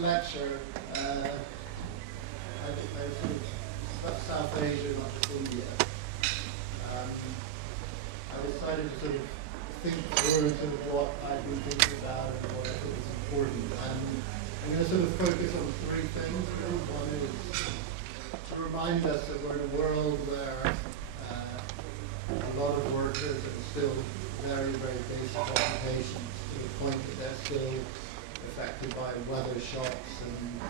lecture, I sort of about South Asia, not just India. I decided to sort of think through sort of what I've been thinking about and what I thought was important. And I'm going to sort of focus on three things. One is to remind us that we're in a world where a lot of workers are still very, very basic occupations, to the point that they're still affected by weather shocks and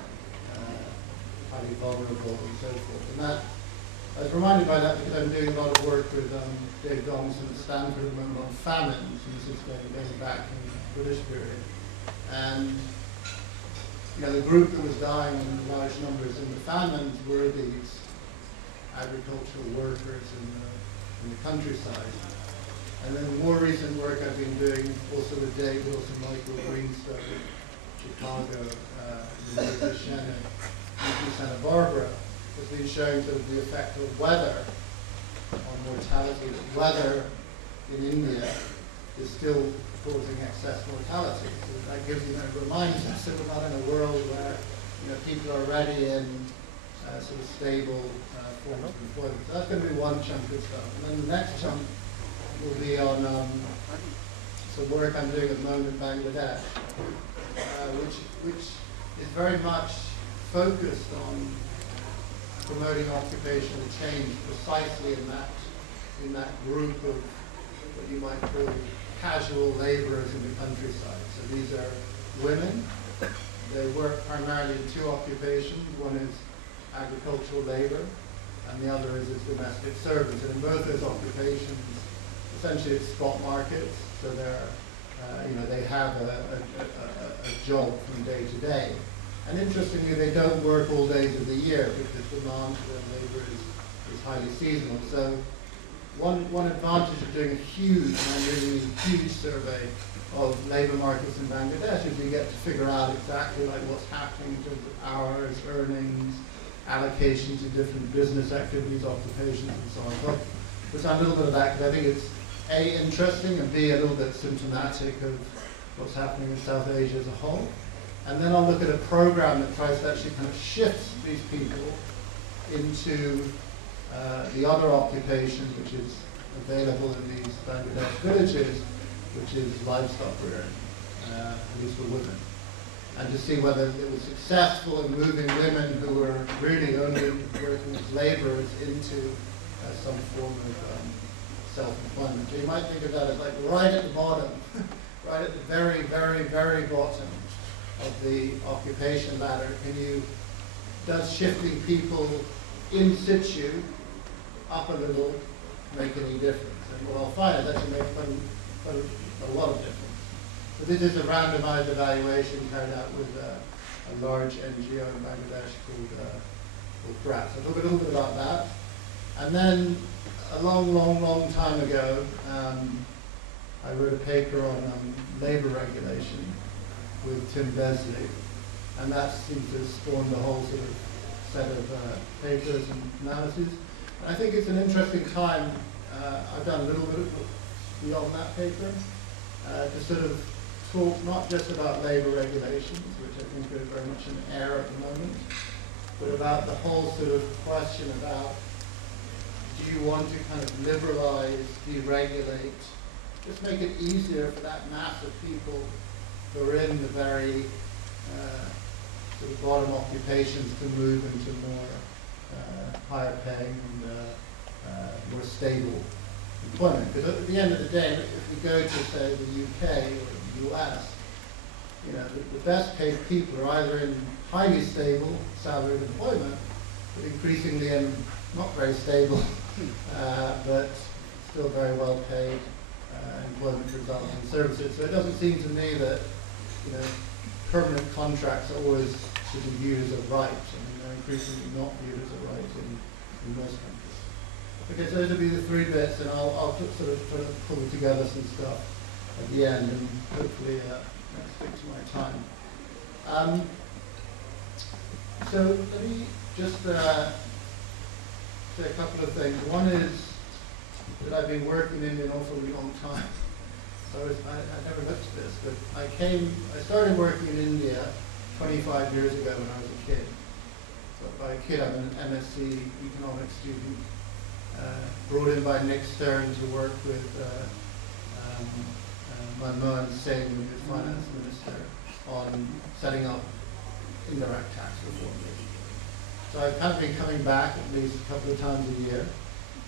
highly vulnerable and so forth. And that, I was reminded by that because I'm doing a lot of work with Dave Donaldson at Stanford at the moment on famines, and this is going back in the British period. And you know, the group that was dying in large numbers in the famines were these agricultural workers in the countryside. And then the more recent work I've been doing, also with Dave Wilson, Michael Greenstone, Chicago, Santa Barbara, has been showing sort of the effect of weather on mortality. That weather in India is still causing excess mortality. So that gives reminds us that we're not in a world where people are already in sort of stable forms of employment. So that's going to be one chunk of stuff. And then the next chunk will be on some work I'm doing at the moment in Bangladesh, which is very much focused on promoting occupational change precisely in that group of what you might call casual laborers in the countryside. So these are women. They work primarily in two occupations. One is agricultural labor, and the other is domestic servants. And in both those occupations, essentially it's spot markets. So they're, they have a job from day to day. And interestingly, they don't work all days of the year because demand for their labor is highly seasonal. So one advantage of doing a huge survey of labor markets in Bangladesh is you get to figure out exactly like what's happening in terms of hours, earnings, allocation to different business activities, occupations, and so on. So we'll sound a little bit of that because I think it's A, interesting, and B, a little bit symptomatic of what's happening in South Asia as a whole. And then I'll look at a program that tries to actually kind of shift these people into the other occupation which is available in these Bangladesh villages, which is livestock rearing, at least for women. And to see whether it was successful in moving women who were really only working as laborers into some form of self-employment. So you might think of that as like right at the bottom, right at the very, very, very bottom of the occupation ladder. Does shifting people in situ up a little make any difference? And what I'll find is actually makes quite a lot of difference. So this is a randomized evaluation carried out with a large NGO in Bangladesh called PRAT. So I'll talk a little bit about that. And then a long time ago, I wrote a paper on labor regulation with Tim Besley, and that seems to have spawned a whole sort of set of papers and analyses. And I think it's an interesting time. I've done a little bit beyond that paper to sort of talk not just about labor regulations, which I think are very much in air at the moment, but about the whole sort of question about, do you want to kind of liberalize, deregulate, just make it easier for that mass of people who are in the very sort of bottom occupations to move into more higher paying and more stable employment. Because at the end of the day, if we go to, say, the UK or the US, the best paid people are either in highly stable salaried employment, but increasingly in not very stable, but still very well paid employment, for example, in services. So it doesn't seem to me that permanent contracts are always should be viewed as a right. I mean, they're increasingly not viewed as a right in most countries. Okay, so those will be the three bits, and I'll sort of try to pull together some stuff at the end, and hopefully stick to my time. So let me just say a couple of things. One is that I've been working in an awfully long time. So I never looked at this, but I started working in India 25 years ago when I was a kid. So by a kid, I'm an MSc economics student, brought in by Nick Stern to work with Manmohan Singh, who was finance minister, on setting up indirect tax reform. So I've kind of been coming back at least a couple of times a year.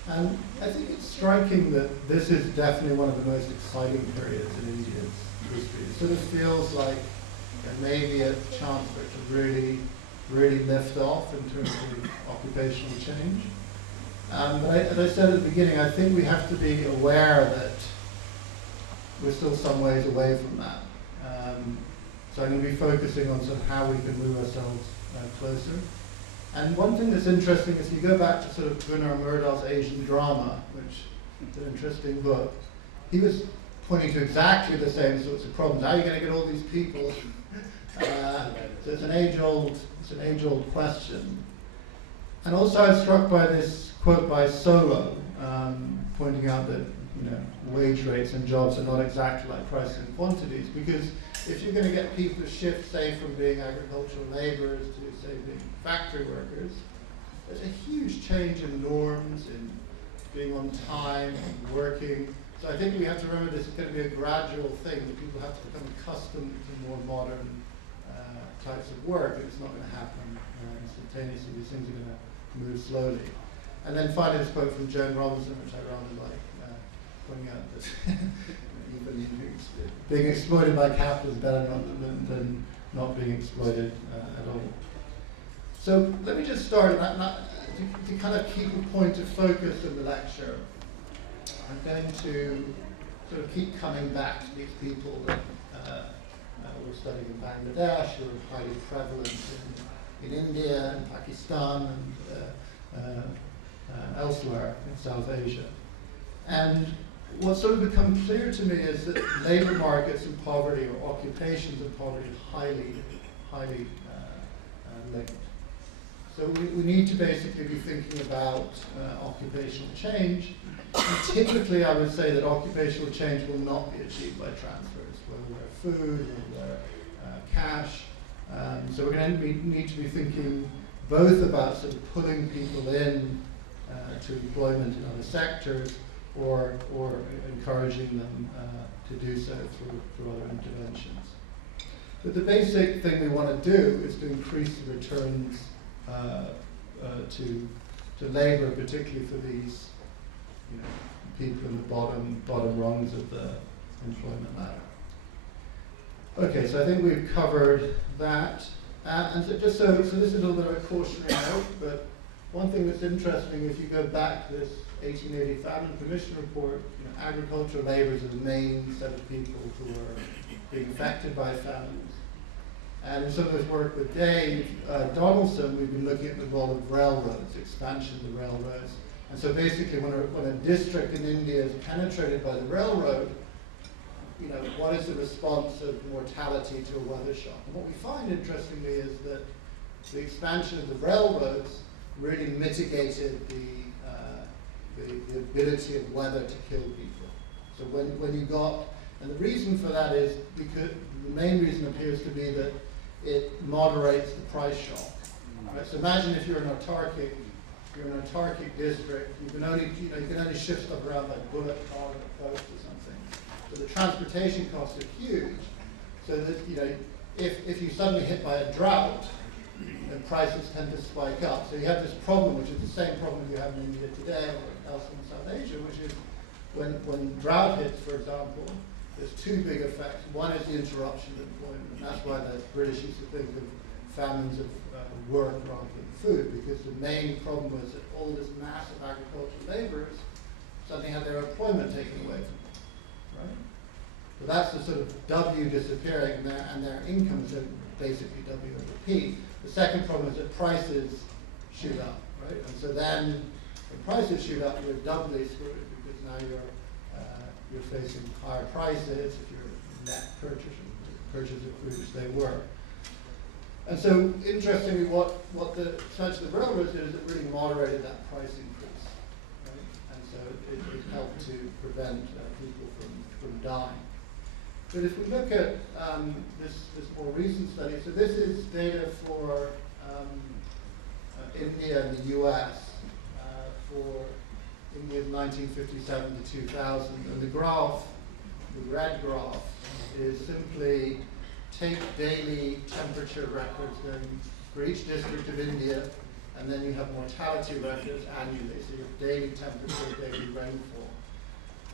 And I think it's striking that this is definitely one of the most exciting periods in India's history. It sort of feels like there may be a chance for it to really lift off in terms of occupational change. But as I said at the beginning, I think we have to be aware that we're still some ways away from that. So I'm going to be focusing on sort of how we can move ourselves closer. And one thing that's interesting is if you go back to sort of Gunnar Myrdal's Asian Drama, which is an interesting book, he was pointing to exactly the same sorts of problems. How are you going to get all these people? So it's an age-old question. And also I'm struck by this quote by Solow, pointing out that wage rates and jobs are not exactly like prices and quantities, because if you're going to get people to shift, say, from being agricultural laborers to, say, being factory workers, there's a huge change in norms, in being on time, and working. So I think we have to remember this is going to be a gradual thing, that people have to become accustomed to more modern types of work, and it's not going to happen instantaneously. These things are going to move slowly. And then finally, this quote from Joan Robinson, which I rather like, pointing out that even being exploited by capital is better than not being exploited at all. So let me just start to kind of keep a point of focus in the lecture. I'm going to sort of keep coming back to these people that were studying in Bangladesh, who are highly prevalent in India and Pakistan and elsewhere in South Asia. And what's sort of become clear to me is that labor markets and poverty, or occupations and poverty, are highly linked. So we need to basically be thinking about occupational change. And typically, I would say that occupational change will not be achieved by transfers, whether they're food, whether they're cash. So we're going to need to be thinking both about sort of pulling people in to employment in other sectors, or encouraging them to do so through other interventions. But the basic thing we want to do is to increase the returns to labor, particularly for these people in the bottom rungs of the employment ladder. Okay, so I think we've covered that. And so this is a little bit of a cautionary note, but one thing that's interesting, if you go back to this 1880 Famine Commission report, agricultural laborers are the main set of people who are being affected by famines. And in some of this work with Dave Donaldson, we've been looking at the role of railroads, expansion of the railroads. And so basically when a district in India is penetrated by the railroad, what is the response of mortality to a weather shock? And what we find, interestingly, is that the expansion of the railroads really mitigated the ability of weather to kill people. So when you got, and the reason for that is because the main reason appears to be that it moderates the price shock. Right? So imagine if you're in an autarkic district, you can only shift stuff around by bullet, car, or boat or something. So the transportation costs are huge. So that if you suddenly hit by a drought, then prices tend to spike up. So you have this problem, which is the same problem you have in India today or elsewhere in South Asia, which is when drought hits, for example, there's two big effects. One is the interruption of employment. And that's why the British used to think of famines of work rather than food, because the main problem was that all this mass of agricultural laborers suddenly had their employment taken away from them, right? So that's the sort of W disappearing, and their incomes are basically W over P. The second problem is that prices shoot up, right? And so then when prices shoot up, you're doubly screwed, because now you're facing higher prices if you're a net purchaser of food, which they were. And so, interestingly, what the expansion of the railroads did is it really moderated that price increase, right? And so it helped to prevent people from dying. But if we look at this more recent study, so this is data for India and the US for India's 1957 to 2000. And the graph, the red graph, is simply take daily temperature records for each district of India, and then you have mortality records annually, so you have daily temperature, daily rainfall.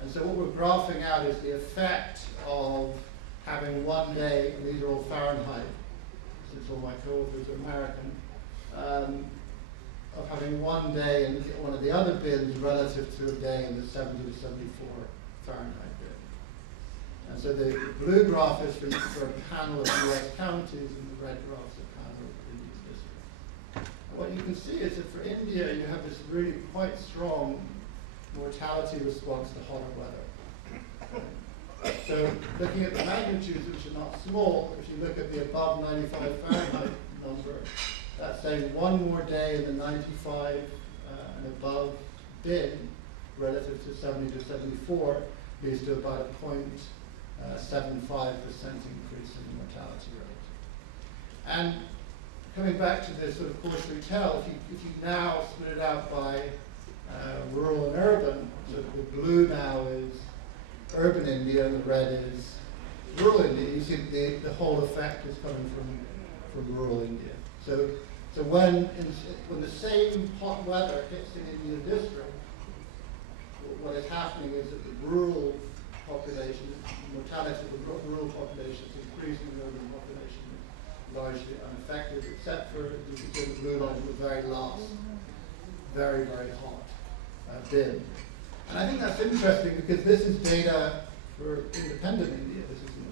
And so what we're graphing out is the effect of having one day, and these are all Fahrenheit, since all my co-authors are American, of having one day in one of the other bins relative to a day in the 70 to 74 Fahrenheit bin. And so the blue graph is for a panel of US counties, and the red graph is a panel of India's districts. And what you can see is that for India, you have this really quite strong mortality response to hotter weather. So looking at the magnitudes, which are not small, if you look at the above 95 Fahrenheit number, that's saying one more day in the 95 and above bin relative to 70 to 74 leads to about a 0.75% increase in the mortality rate. And coming back to this sort of cautionary tale, if you now split it out by rural and urban, so the blue now is urban India and the red is rural India, you see the whole effect is coming from rural India. So when the same hot weather hits an Indian district, what is happening is that the rural population, mortality of the rural population is increasing, the urban population is largely unaffected, except for the blue line, the very last, very, very hot bin. And I think that's interesting because this is data for independent India. This isn't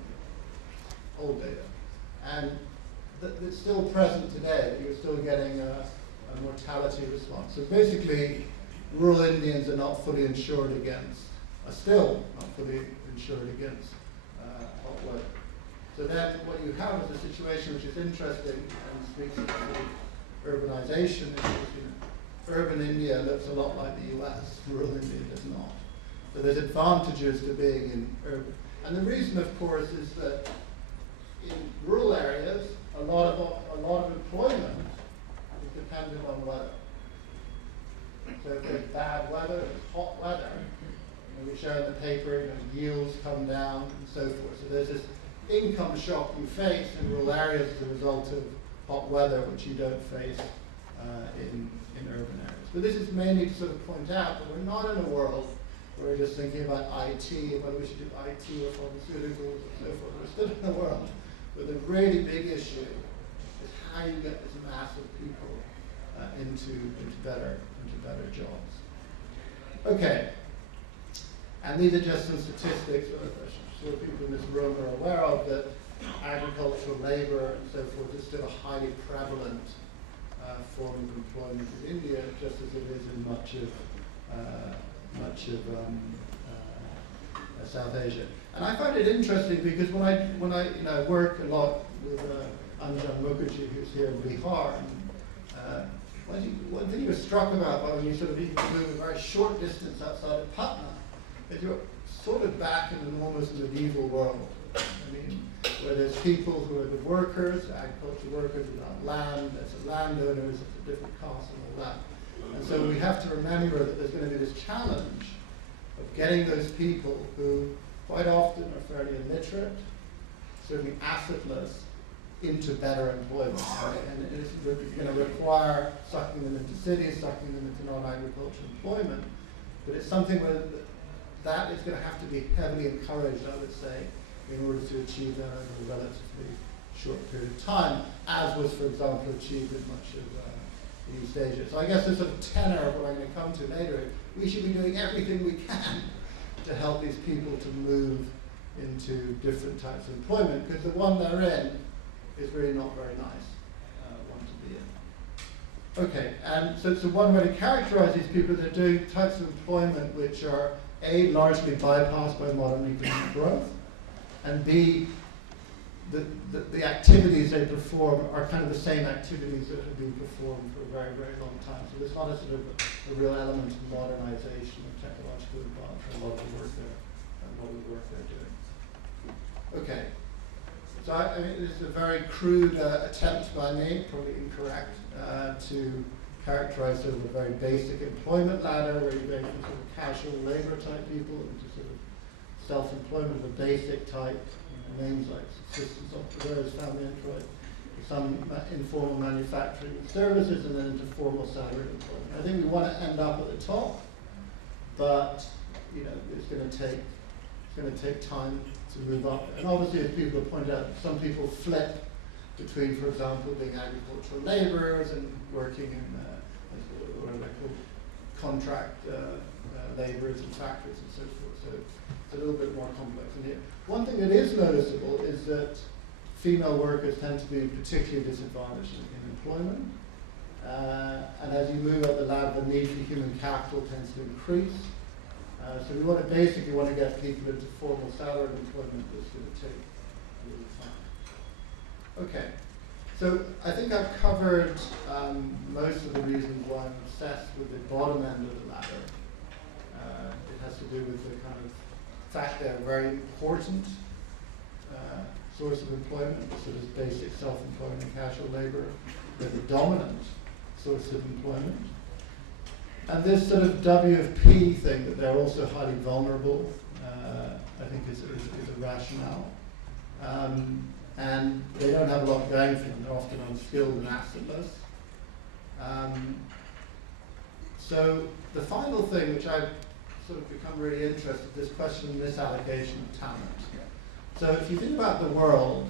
old data. And it's still present today. You're still getting a mortality response. So basically, rural Indians are not fully insured against, are still not fully insured against hot weather. So then what you have is a situation which is interesting and speaks to urbanization. Urban India looks a lot like the US, rural India does not. So there's advantages to being in urban. And the reason, of course, is that in rural areas, a lot of employment is dependent on weather. So if there's bad weather, there's hot weather, we show in the paper, yields come down and so forth. So there's this income shock you face in rural areas as a result of hot weather, which you don't face in urban areas. But this is mainly to sort of point out that we're not in a world where we're just thinking about IT, and whether we should do IT or pharmaceuticals and so forth. We're still in a world where the really big issue is how you get this mass of people into better jobs. Okay, and these are just some statistics I'm sure people in this room are aware of, that agricultural labor and so forth is still a highly prevalent form of employment in India, just as it is in much of South Asia. And I find it interesting because when I work a lot with Anjan Mukherjee, who's here in Bihar, and one thing you were struck about when you sort of even move a very short distance outside of Patna, is you're sort of back in an almost medieval world. I mean, where there's people who are the workers, agricultural workers without land, there's the landowners, it's a different cost and all that. And so we have to remember that there's going to be this challenge of getting those people who quite often are fairly illiterate, certainly assetless, into better employment. Right? And it's going to require sucking them into cities, sucking them into non-agricultural employment. But it's something where that is going to have to be heavily encouraged, I would say, in order to achieve that over a relatively short period of time, as was, for example, achieved in much of East Asia. So I guess the sort of tenor of what I'm going to come to later, we should be doing everything we can to help these people to move into different types of employment, because the one they're in is really not very nice one to be in. Okay, and so one way to characterize these people is they're doing types of employment which are A, largely bypassed by modern economic growth, and B, the activities they perform are kind of the same activities that have been performed for a very, very long time. So there's not a sort of a real element of modernization of technological advancement, a lot of the work they're doing. Okay. So I mean, it's a very crude attempt by me, probably incorrect, to characterize sort of a very basic employment ladder where you go from sort of casual labor type people into sort of self-employment of a basic type, names like subsistence entrepreneurs, family employed, some informal manufacturing and services, and then into formal salaried employment. I think we want to end up at the top, but you know, it's going to take time to move up. And obviously, as people have pointed out, some people flip between, for example, being agricultural laborers and working in what are they called, contract laborers in factories and so forth. So it's a little bit more complex in here. One thing that is noticeable is that female workers tend to be particularly disadvantaged in employment. And as you move up the ladder, the need for human capital tends to increase. So we want to basically get people into formal salaried employment that's going to take a little time. Okay, so I think I've covered most of the reasons why I'm obsessed with the bottom end of the ladder. It has to do with the kind of fact they're a very important source of employment, sort of basic self-employment and casual labor. They're the dominant source of employment. And this sort of WFP thing that they're also highly vulnerable, I think is a rationale. And they don't have a lot going for them. They're often unskilled and assetless. So the final thing, which I've sort of become really interested, this question of misallocation of talent. So if you think about the world,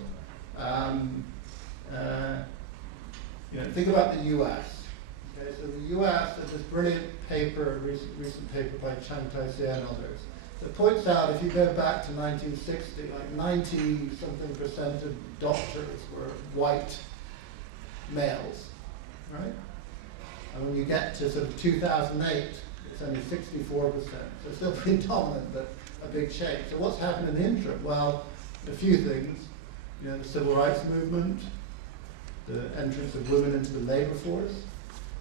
think about the U.S. Okay, so the U.S. has this brilliant paper, recent paper by Chang Tai-se and others, that points out if you go back to 1960, like 90-something% of doctors were white males, right? And when you get to sort of 2008, it's only 64%. So still pretty dominant, but a big change. So what's happened in the interim? Well, a few things. You know, the civil rights movement, the entrance of women into the labor force.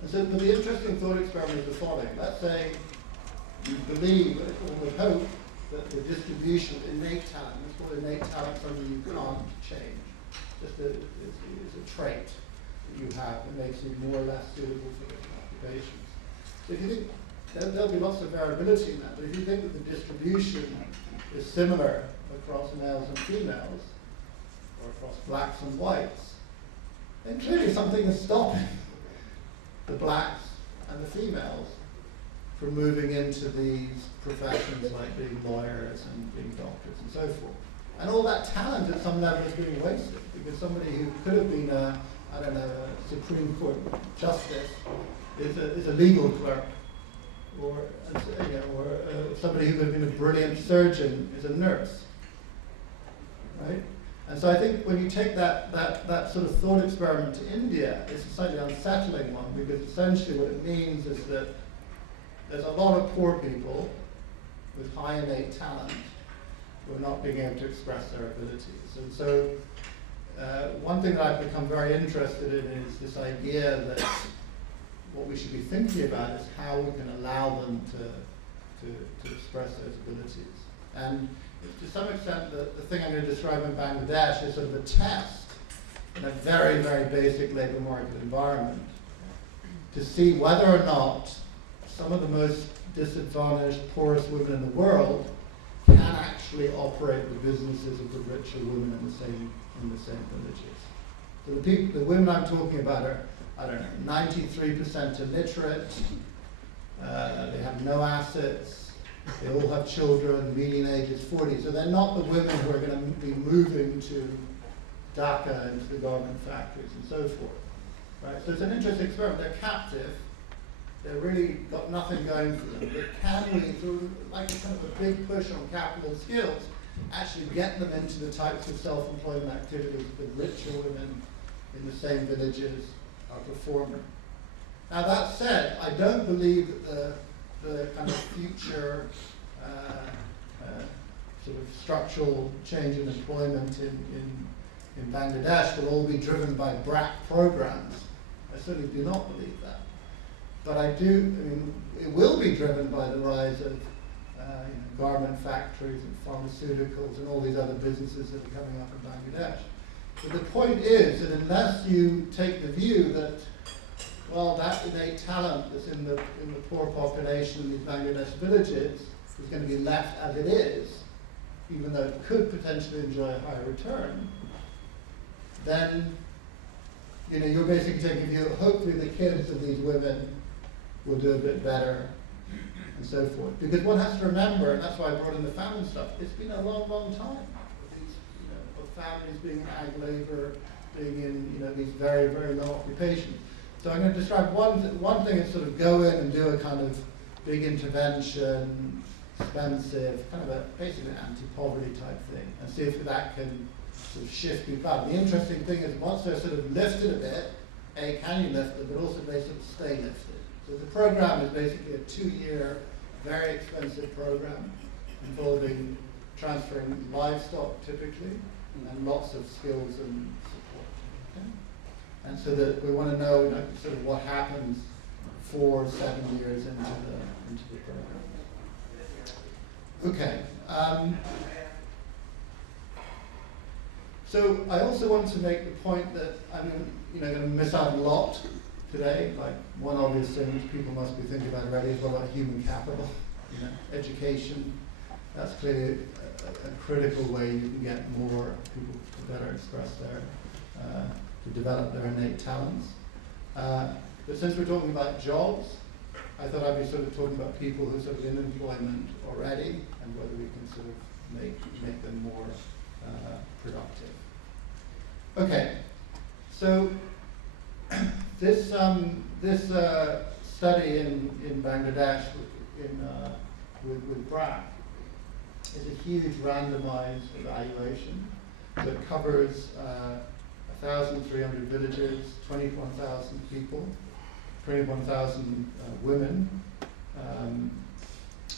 And so, but the interesting thought experiment is the following. Let's say you believe, or would hope, that the distribution of innate talent, it's called innate talent, something you can't change. Just it's a trait that you have that makes you more or less suitable for different occupations. So if you think, there'll be lots of variability in that, but if you think that the distribution is similar across males and females, or across blacks and whites, then clearly something is stopping the blacks and the females from moving into these professions like being lawyers and being doctors and so forth. And all that talent at some level is being wasted because somebody who could have been a Supreme Court justice is a legal clerk, or somebody who could have been a brilliant surgeon is a nurse, right? And so I think when you take that sort of thought experiment to India, it's a slightly unsettling one because essentially what it means is that there's a lot of poor people with high innate talent who are not being able to express their abilities. And so one thing that I've become very interested in is this idea that what we should be thinking about is how we can allow them to express those abilities. And to some extent, the thing I'm going to describe in Bangladesh is sort of a test in a very, very basic labor market environment to see whether or not some of the most disadvantaged, poorest women in the world can actually operate the businesses of the richer women in the same villages. So the women I'm talking about are, I don't know, 93% illiterate, they have no assets, they all have children, median age is 40, so they're not the women who are going to be moving to Dhaka, into the garment factories and so forth. Right? So it's an interesting experiment. They're captive, they've really got nothing going for them, but can we, through like a kind of a big push on capital and skills, actually get them into the types of self-employment activities that richer women in the same villages are performing? Now that said, I don't believe that the kind of future sort of structural change in employment in Bangladesh will all be driven by BRAC programs. I certainly do not believe that. But it will be driven by the rise of garment factories and pharmaceuticals and all these other businesses that are coming up in Bangladesh. But the point is that unless you take the view that, well, that innate talent that's in the poor population in these Bangladesh villages is going to be left as it is, even though it could potentially enjoy a higher return, then you're basically taking a view that hopefully the kids of these women will do a bit better and so forth. Because one has to remember, and that's why I brought in the famine stuff, it's been a long, long time of these, of families being in ag labor, being in, these very, very low occupations. So I'm going to describe one thing is sort of go in and do a kind of big intervention, expensive, kind of basically an anti-poverty type thing, and see if that can sort of shift people out. The interesting thing is once they're sort of lifted a bit, can you lift them, but also they sort of stay lifted. So the program is basically a 2-year, very expensive program involving transferring livestock typically, and lots of skills and support. Okay? And so that we want to know sort of what happens 4-7 years into the program. Okay. So I also want to make the point that I'm going to miss out a lot today. Like one obvious thing which people must be thinking about already is what about human capital, education. That's clearly a critical way you can get more people to better express to develop their innate talents. But since we're talking about jobs, I thought I'd be sort of talking about people who are sort of in employment already and whether we can sort of make them more productive. Okay, so this study in Bangladesh with BRAC is a huge randomized evaluation that covers 1,300 villages, 21,000 people, 21,000 women,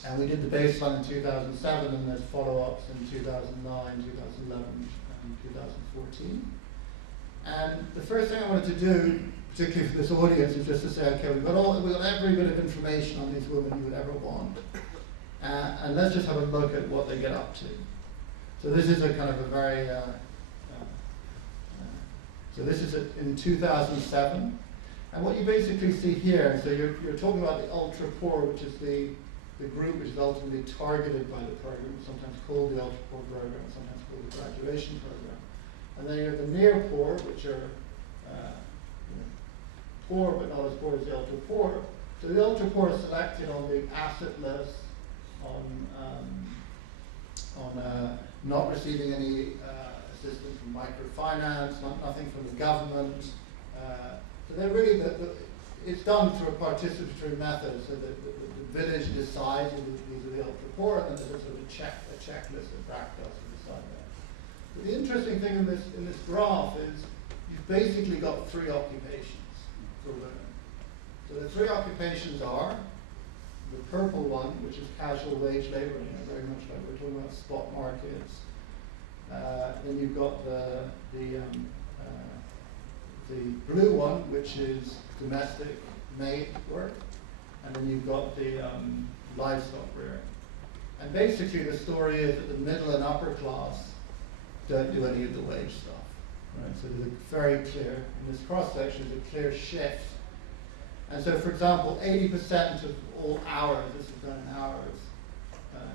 and we did the baseline in 2007, and there's follow-ups in 2009, 2011, and 2014. And the first thing I wanted to do, particularly for this audience, is just to say, okay, we've got every bit of information on these women you would ever want, and let's just have a look at what they get up to. So this is a kind of a very, so this is in 2007, and what you basically see here, so you're talking about the ultra poor, which is the group which is ultimately targeted by the program, sometimes called the ultra poor program, sometimes called the graduation program. And then you have the near poor, which are poor but not as poor as the ultra poor. So the ultra poor is selected on the assetless, on not receiving any assistance from microfinance, nothing from the government. So they're really it's done through a participatory method, so that the village decides these are the ultra poor, and then there's a sort of a checklist that BRAC does to decide that. But the interesting thing in this graph is you've basically got 3 occupations for women. So the 3 occupations are the purple one, which is casual wage labor, very much like we're talking about spot markets. Then you've got the blue one, which is domestic maid work, and then you've got the livestock rearing. And basically the story is that the middle and upper class don't do any of the wage stuff. Right? So there's a very clear, in this cross-section, there's a clear shift. And so, for example, 80% of all hours, this is done in hours,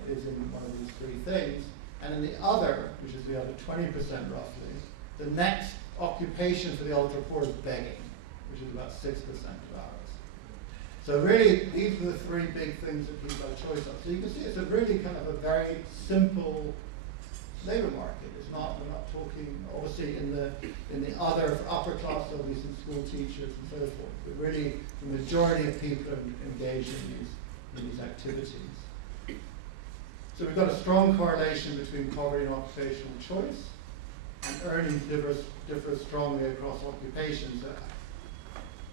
is in one of these 3 things. And in the other, which is the other 20% roughly, the next occupation for the ultra poor is begging, which is about 6% of hours. So really, these are the 3 big things that people have choice of. So you can see it's a really kind of a very simple labor market. We're not talking, obviously in the other upper class, there'll be some school teachers and so forth, but really the majority of people are engaged in these activities. So we've got a strong correlation between poverty and occupational choice, and earnings differ strongly across occupations.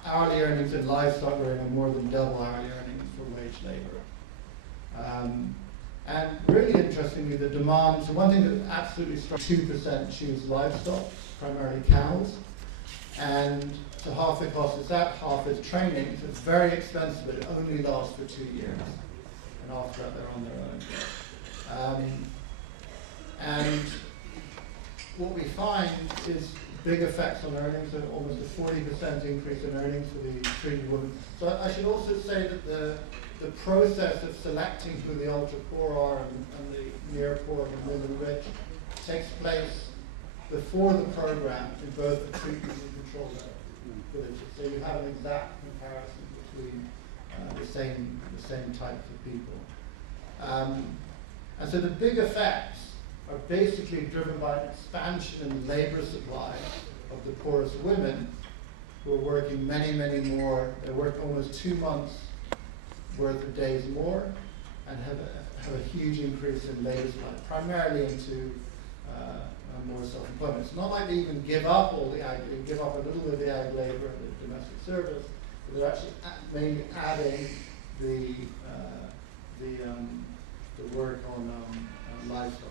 Hourly earnings in livestock rearing are more than double hourly earnings for wage labor. And really interestingly, the demand, so one thing that absolutely struck, 2% choose livestock, primarily cows, and so half the cost is that, half is training, so it's very expensive, but it only lasts for 2 years. and after that they're on their own. And what we find is big effects on earnings, so almost a 40% increase in earnings for the treated women. So I should also say that the process of selecting who the ultra-poor are and the near-poor and the middle-rich takes place before the program in both the treatment and control villages. So you have an exact comparison between the same types of people. And so the big effects are basically driven by an expansion in the labor supply of the poorest women, who are working many, many more. They work almost 2 months worth of days more and have a huge increase in labor supply, primarily into more self-employment. It's not like they even give up all the ag, they give up a little bit of the ag labor and the domestic service, but they're actually mainly adding the work on livestock.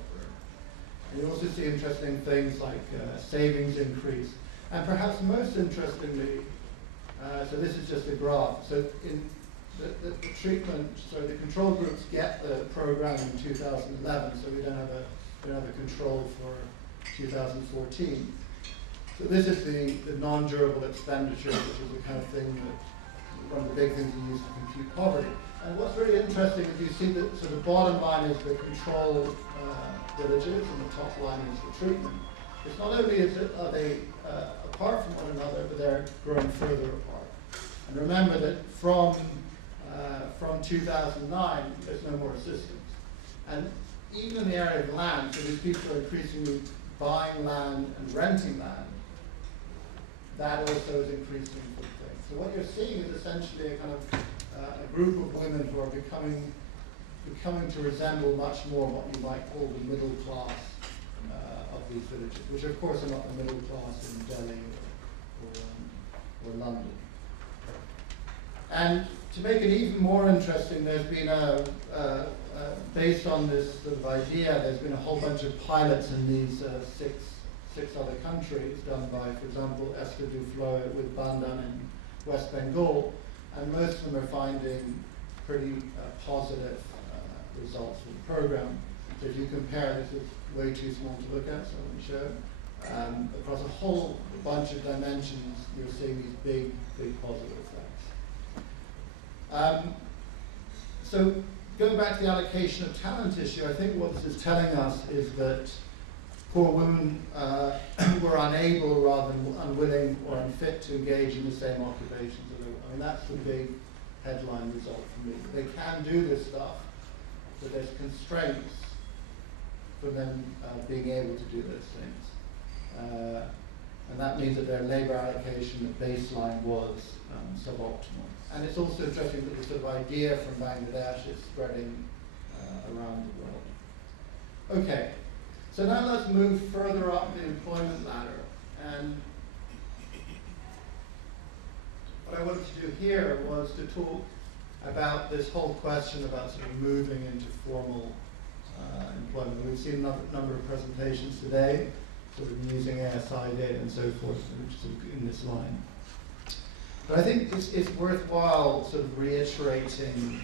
And you also see interesting things like savings increase. And perhaps most interestingly, so this is just a graph. So in the treatment, so the control groups get the program in 2011, so we don't have a control for 2014. So this is the non-durable expenditure, which is the kind of thing that, one of the big things you use to compute poverty. And what's really interesting is you see that, so the bottom line is the control villages, and the top line is the treatment. It's not only are they apart from one another, but they're growing further apart. And remember that from 2009, there's no more assistance. And even in the area of land, so these people are increasingly buying land and renting land, that also is increasing for things. So what you're seeing is essentially a kind of a group of women who are becoming to resemble much more what you might call the middle class of these villages, which of course are not the middle class in Delhi or London. And to make it even more interesting, there's been based on this sort of idea, there's been a whole bunch of pilots in these six other countries done by, for example, Esther Duflo with Bandan in West Bengal, and most of them are finding pretty positive results from the program. So if you compare, this is way too small to look at, so let me show. Across a whole bunch of dimensions, you're seeing these big positive effects. So going back to the allocation of talent issue, I think what this is telling us is that poor women were unable rather than unwilling or unfit to engage in the same occupations. I mean, that's the big headline result for me. They can do this stuff, but there's constraints for them being able to do those things. And that means that their labor allocation at baseline was suboptimal. And it's also interesting that the sort of idea from Bangladesh is spreading around the world. Okay, so now let's move further up the employment ladder. And what I wanted to do here was to talk about this whole question about sort of moving into formal employment. We've seen a number of presentations today, sort of using ASI data and so forth, which is in this line. But I think it's worthwhile sort of reiterating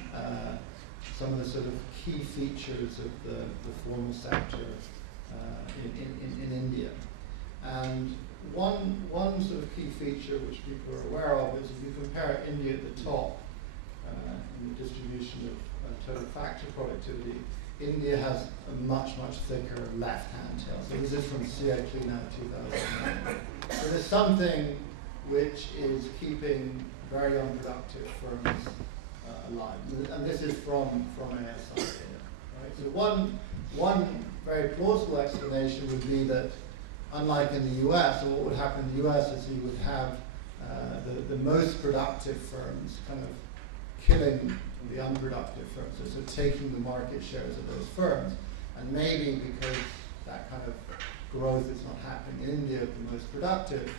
some of the sort of key features of the formal sector in India. And one sort of key feature which people are aware of is if you compare India at the top in the distribution of total factor productivity, India has a much thicker left-hand tail. So this is from CIP now 2009. So there's something which is keeping very unproductive firms alive. And this is from ASI data. Right? So one very plausible explanation would be that unlike in the US, or what would happen in the US is you would have the most productive firms kind of killing the unproductive firms, so taking the market shares of those firms. And maybe because that kind of growth is not happening in India, the most productive,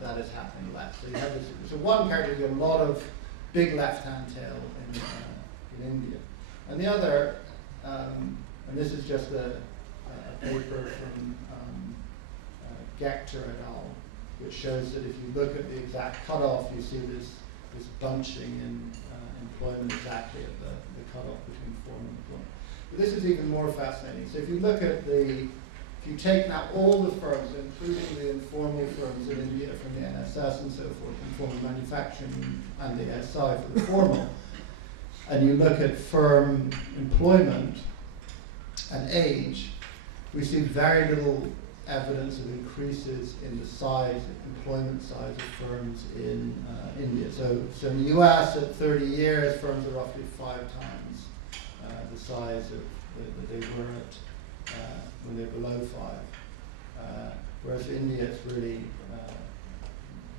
that is happening less. So you have this, so one character, you have a lot of big left-hand tail in India. And the other, and this is just a paper from Gector et al., which shows that if you look at the exact cutoff, you see this bunching in employment exactly at the cutoff between formal employment. But this is even more fascinating. So if you look at if you take now all the firms, including the informal firms in India from the NSS and so forth, informal manufacturing and the SI for the formal, and you look at firm employment and age, we see very little evidence of increases in the size, employment size of firms in India. So in the US at 30 years, firms are roughly 5 times the size that they were at when they're below 5. Whereas in India, it's really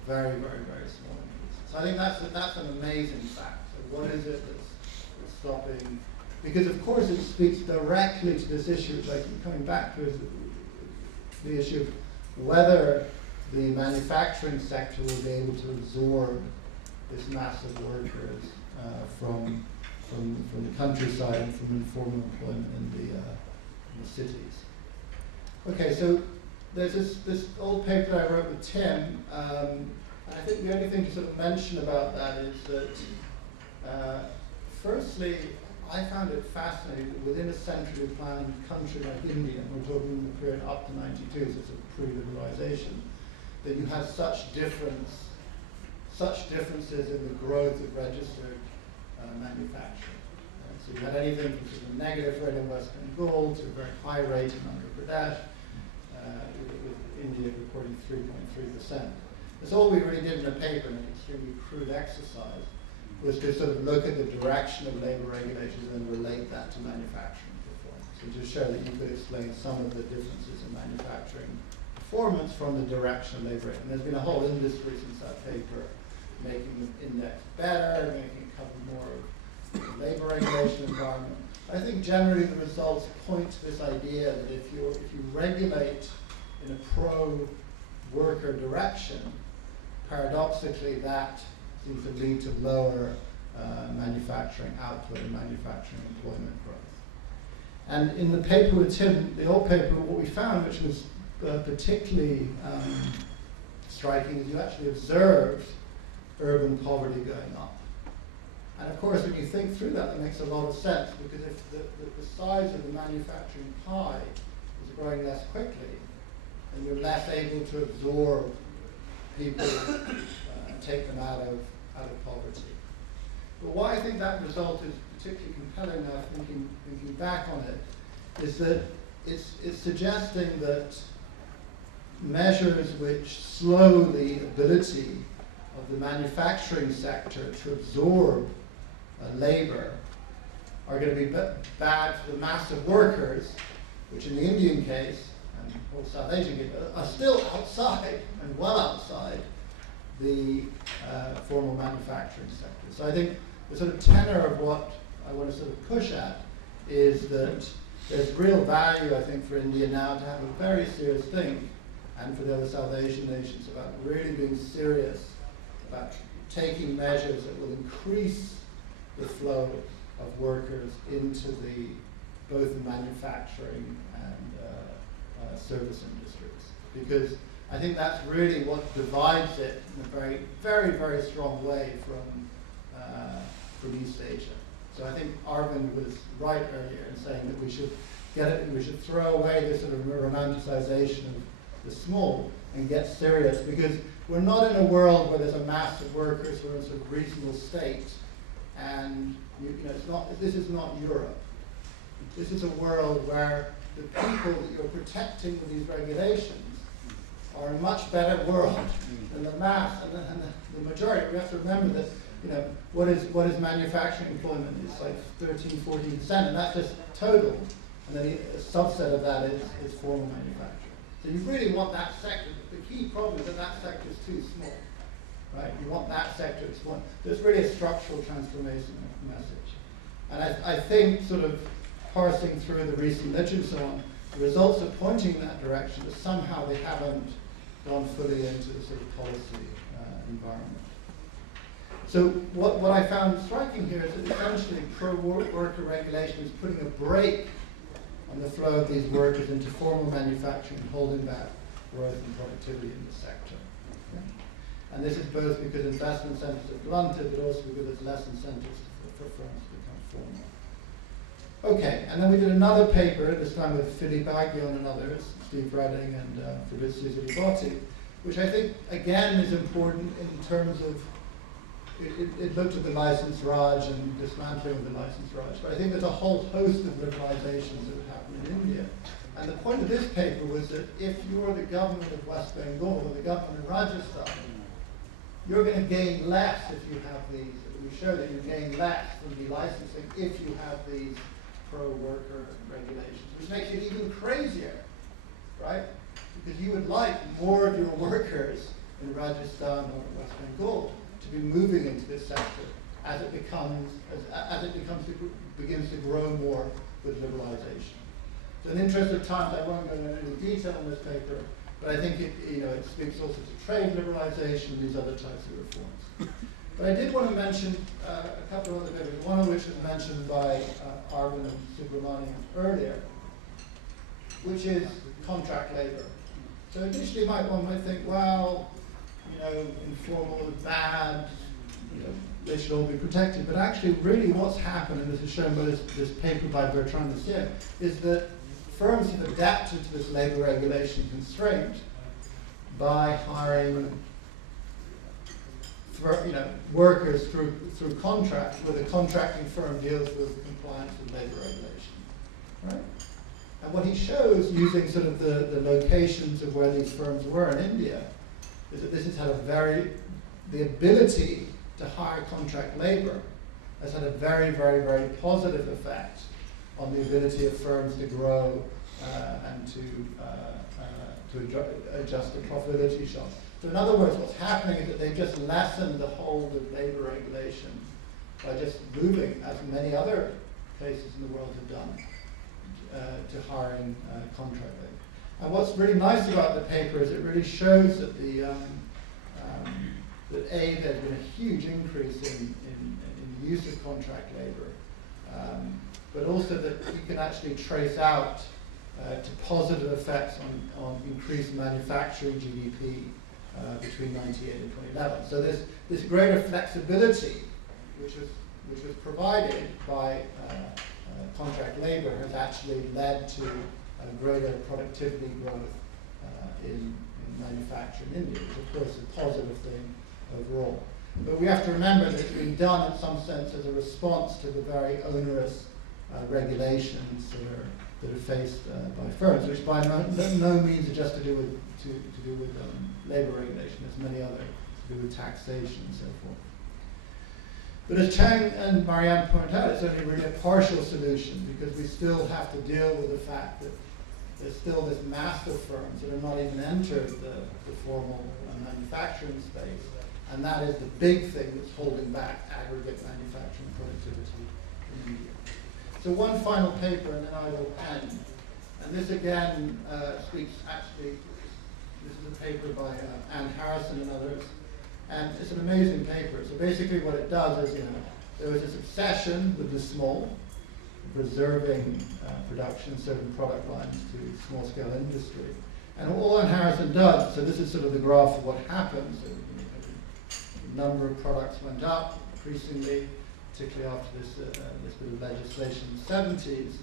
very, very, very small increases. So I think that's an amazing fact. So what is it that's stopping? Because of course it speaks directly to this issue, like coming back to the issue of whether the manufacturing sector will be able to absorb this mass of workers from the countryside and from informal employment in the cities. Okay, so there's this old paper that I wrote with Tim, and I think the only thing to sort of mention about that is that, firstly, I found it fascinating that within a centrally planned country like India, and we're talking the period up to 92, so it's a pre-liberalization, that you have such differences in the growth of registered manufacturing. So you had anything from sort of a negative rate in West Bengal to a very high rate in Andhra Pradesh, with India reporting 3.3%. That's all we really did in a paper, in an extremely crude exercise, was to sort of look at the direction of labor regulations and then relate that to manufacturing performance. And to show that you could explain some of the differences in manufacturing performance from the direction of labor rate. And there's been a whole industry since that paper making the index better, making it cover more of the labor regulation environment. I think generally the results point to this idea that if you regulate in a pro-worker direction, paradoxically that seems to lead to lower manufacturing output and manufacturing employment growth. And in the paper with Tim, the old paper, what we found, which was particularly striking, is you actually observed urban poverty going up. And of course, when you think through that, that makes a lot of sense, because if the size of the manufacturing pie is growing less quickly, then you're less able to absorb people and take them out of poverty. But why I think that result is particularly compelling now, thinking back on it, is that it's suggesting that measures which slow the ability of the manufacturing sector to absorb labor are going to be bad for the mass of workers, which in the Indian case, and all South Asian case, are still outside and well outside the formal manufacturing sector. So I think the sort of tenor of what I want to sort of push at is that there's real value, I think, for India now to have a very serious think, and for the other South Asian nations, about really being serious about taking measures that will increase the flow of workers into both the manufacturing and service industries. Because I think that's really what divides it in a very, very, very strong way from East Asia. So I think Arvind was right earlier in saying that we should throw away this sort of romanticization of the small and get serious, because we're not in a world where there's a mass of workers who are in sort of reasonable state, and this is not Europe. This is a world where the people that you're protecting with these regulations are a much better world than the mass and the majority. We have to remember that what is manufacturing employment? It's like 13-14%, and that's just total. And then a subset of that is formal manufacturing. So you really want that sector. The key problem is that sector is too small, right? You want that sector to expand. There's really a structural transformation message. And I think sort of parsing through the recent literature and so on, the results are pointing in that direction, but somehow they haven't gone fully into the sort of policy environment. So what I found striking here is that essentially pro-worker regulation is putting a brake on the flow of these workers into formal manufacturing and holding back growth and productivity in the sector. Okay? And this is both because investment incentives are blunted, but also because there's less incentives for firms to become formal. Okay, and then we did another paper, this time with Philippe Aguillon and others, Steve Redding and Fabrizio Zilibotti, which I think, again, is important in terms of, it looked at the license Raj and dismantling of the license Raj, but I think there's a whole host of liberalizations that have happened in India. And the point of this paper was that if you're the government of West Bengal or the government of Rajasthan, you're going to gain less if you have these. We show that you gain less from delicensing if you have these pro-worker regulations, which makes it even crazier, right? Because you would like more of your workers in Rajasthan or West Bengal to be moving into this sector as it begins to grow more with liberalization. So in the interest of time, I won't go into any detail on this paper, but I think it speaks also to trade liberalization and these other types of reforms. But I did want to mention a couple of other papers, one of which was mentioned by Arvind and Subramanian earlier, which is contract labor. So initially one might think, well, informal is bad, they should all be protected. But actually, really what's happened, and this is shown by this paper by Bertrand Messier, is that firms have adapted to this labor regulation constraint by hiring workers through contracts, where the contracting firm deals with compliance with labor regulation, right? And what he shows, using sort of the locations of where these firms were in India, is that this has had the ability to hire contract labor has had a very, very, very positive effect on the ability of firms to grow and to adjust the profitability shock. So in other words, what's happening is that they've just lessened the hold of labor regulation by just moving, as many other places in the world have done, to hiring contract labor. And what's really nice about the paper is it really shows that there's been a huge increase in the use of contract labor, but also that you can actually trace out to positive effects on increased manufacturing GDP between 1998 and 2011. So this greater flexibility, which was provided by contract labor, has actually led to a greater productivity growth in manufacturing in India, which of course is a positive thing overall. But we have to remember that it's been done in some sense as a response to the very onerous regulations that are faced by firms, which by no means are just to do with labor regulation. There's many other to do with taxation and so forth. But as Chang and Marianne point out, it's only really a partial solution, because we still have to deal with the fact that there's still this mass of firms that have not even entered the formal manufacturing space, and that is the big thing that's holding back aggregate manufacturing productivity in India. So one final paper, and then I will end. And this again speaks, actually, this is a paper by Anne Harrison and others, and it's an amazing paper. So basically what it does is, there was this obsession with the small, preserving production of certain product lines to small-scale industry. And all Anne Harrison does, so this is sort of the graph of what happens. So, the number of products went up increasingly, particularly after this bit of legislation in the 70s,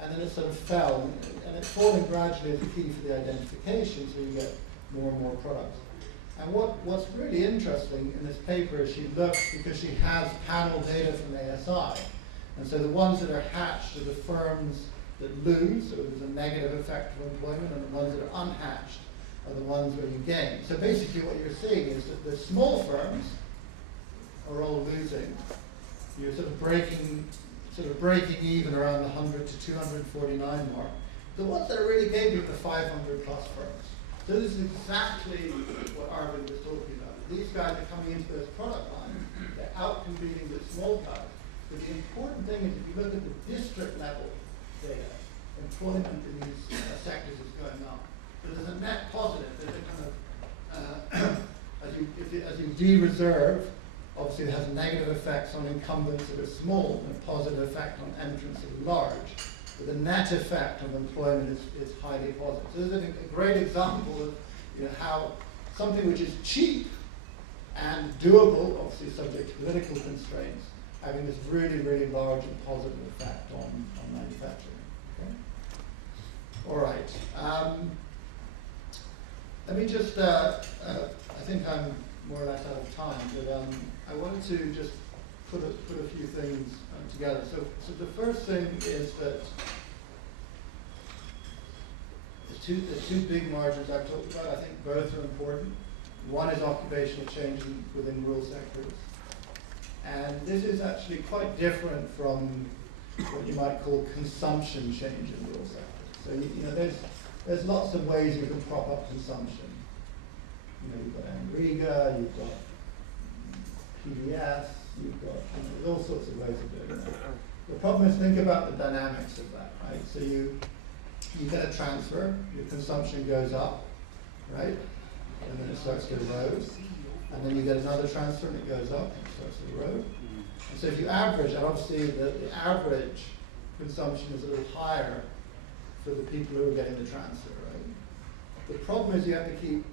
and then it sort of fell, and it's falling gradually as a key for the identification, so you get more and more products. And what's really interesting in this paper is she looks, because she has panel data from ASI, and so the ones that are hatched are the firms that lose, so there's a negative effect for employment, and the ones that are unhatched are the ones where you gain. So basically what you're seeing is that the small firms are all losing. You're sort of breaking even around the 100 to 249 mark. The ones that are really gaining are the 500 plus firms. So this is exactly what Arvind was talking about. These guys are coming into those product lines, they're out-competing the small guys. But the important thing is, if you look at the district level data, employment in these sectors is going up. So there's a net positive. There's a kind of, as you de-reserve, obviously it has negative effects on incumbents that are small and a positive effect on entrants that are large. But the net effect of employment is highly positive. So this is a great example of how something which is cheap and doable, obviously subject to political constraints, having this really, really large and positive effect on manufacturing. Okay? All right. Let me just, I think I'm more or less out of time, but I wanted to just put a few things together. So the first thing is that the two big margins I've talked about, I think both are important. One is occupational change within rural sectors. And this is actually quite different from what you might call consumption change in rural sectors. So you know, there's lots of ways you can prop up consumption. You know, you've got Enriga, you've got PDS, you've got there's all sorts of ways of doing that. The problem is, think about the dynamics of that, right? So you get a transfer, your consumption goes up, right? And then it starts to erode. And then you get another transfer and it goes up and it starts to erode. And so if you average, and obviously the average consumption is a little higher for the people who are getting the transfer, right? The problem is you have to keep